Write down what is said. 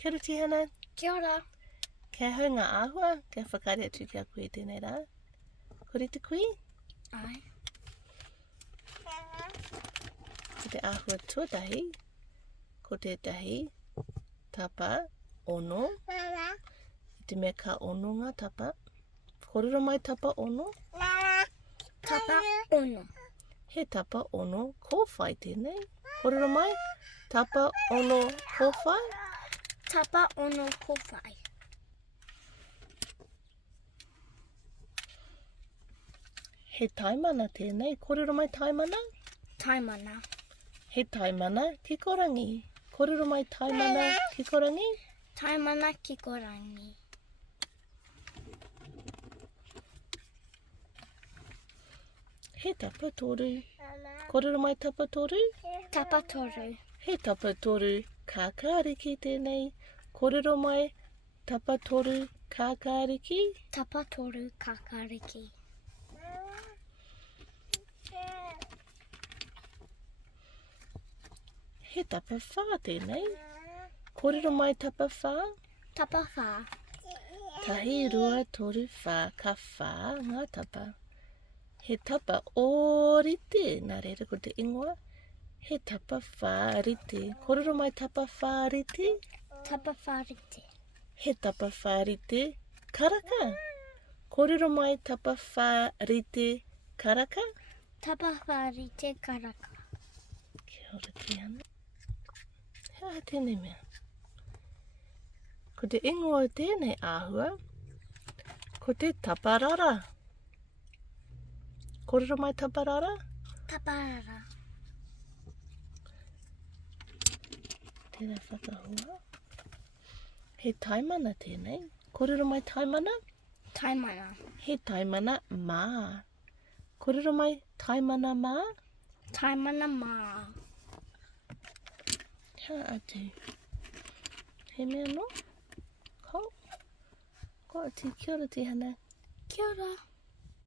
Kia ora tihana. Kia ora. Kia hau ngā āhua, kia whakaare atu kia koe tēnei rā. Kore te koe? Ai. Ko te āhua tuatahi, ko te tahi, tapa, ono. I te mea ka ono ngā tapa. Korero mai tapa ono? Tapa ono. He tapa ono kōwhai tēnei. Korero mai, tapa ono kōwhai. Tapa ono kōwhai. He taimana tēnei. Korero mai taimana? Taimana. He taimana ki korangi. Korero mai taimana ki korangi? Taimana ki korangi. He tapa toru. Korero mai tapa toru? Tapa toru. He tapa toru kākāriki tēnei. Korero mai tapa toru kākāriki? Tapa toru kakariki. He tapa whā tēnei. Korero mai tapa whā? Tapa whā. Tahi rua toru whā ka whā ngā tapa. He tapa ōrite, nā reira ko te ingoa. He tapa whārite. Korero mai tapa whārite? Tapa whārite. He tapa whārite karaka. Korero mai tapa whārite karaka? Tapa whārite karaka. Kia ora tihana. Hea tēnei mea. Ko te ingoa tēnei āhua, ko te taparara. Korero mai taparara? Taparara. Tēnei whakahua. He taimana tēnei. Korero mai taimana? Taimana. He taimana mā. Korero mai taimana mā? Taimana mā. Hea atu. He mea no? Ko ati, kia ora tihana. Kia ora.